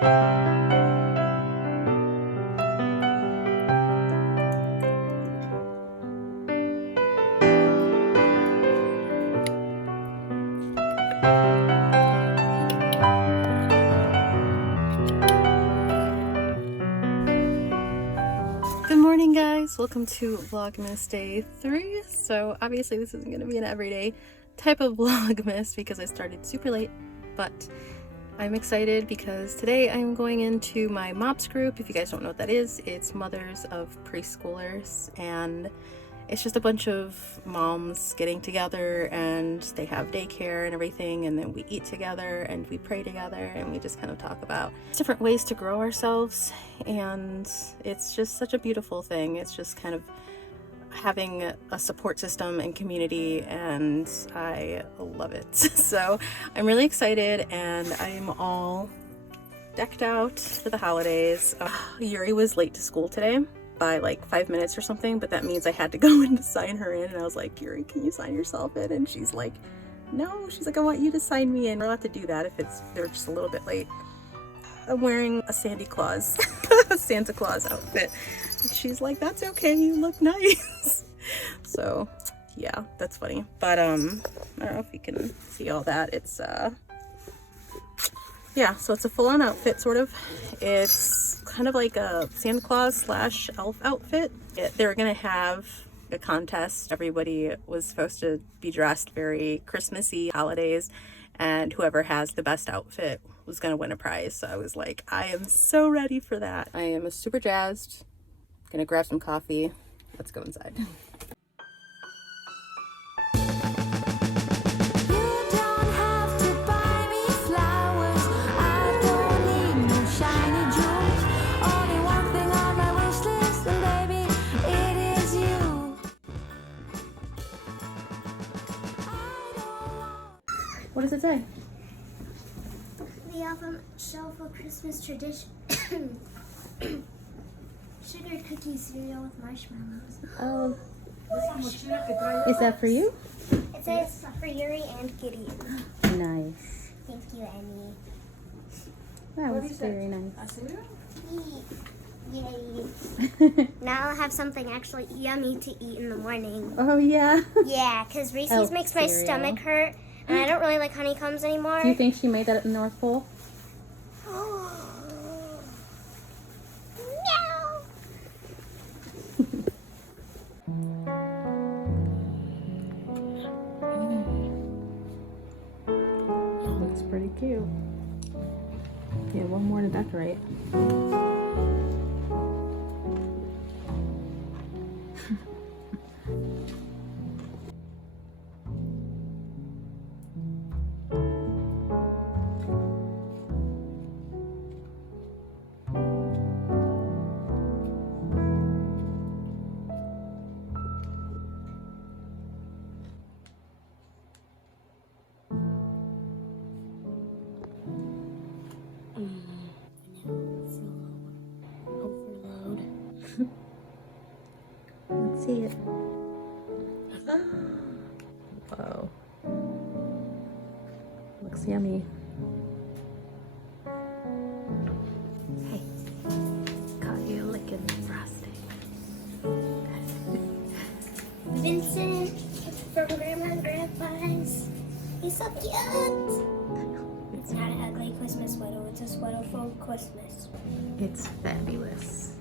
Good morning, guys. Welcome to Vlogmas Day 3. So obviously this isn't going to be an everyday type of Vlogmas because I started super late, but I'm excited because today I'm going into my MOPS group. If you guys don't know what that is, it's mothers of preschoolers, and it's just a bunch of moms getting together, and they have daycare and everything, and then we eat together and we pray together and we just kind of talk about different ways to grow ourselves. And it's just such a beautiful thing. It's just kind of having a support system and community, and I love it. So I'm really excited, and I'm all decked out for the holidays. Yuri was late to school today by like 5 minutes or something, but that means I had to go in to sign her in, and I was like, Yuri, can you sign yourself in? And she's like, no. She's like, I want you to sign me in. We're allowed to do that if they're just a little bit late. I'm wearing a Santa Claus outfit, and she's like, that's okay, you look nice. So yeah, that's funny. But I don't know if you can see all that. It's yeah, so it's a full-on outfit, sort of. It's kind of like a Santa Claus slash elf outfit. They're gonna have a contest. Everybody was supposed to be dressed very Christmassy, holidays, and whoever has the best outfit was gonna win a prize. So I was like, I am so ready for that. I am super jazzed. Gonna grab some coffee. Let's go inside. What does it say? The album Shelf of Christmas Tradition. Sugar cookie cereal with marshmallows. Oh. Is that for you? It says for Yuri and Gideon. Nice. Thank you, Emmy. That was very nice. Yay. Now I'll have something actually yummy to eat in the morning. Oh, yeah. Yeah, because Reese's Elf makes my cereal. stomach hurt, and I don't really like honeycombs anymore. Do you think she made that at the North Pole? Meow. Looks pretty cute. Yeah, one more to decorate. Overload. Let's see it. Whoa. Looks yummy. Hey, caught you licking the frosting. Vincent from Grandma and Grandpa's. He's so cute. It's not an ugly Christmas sweater. It's a sweater for Christmas. It's fabulous.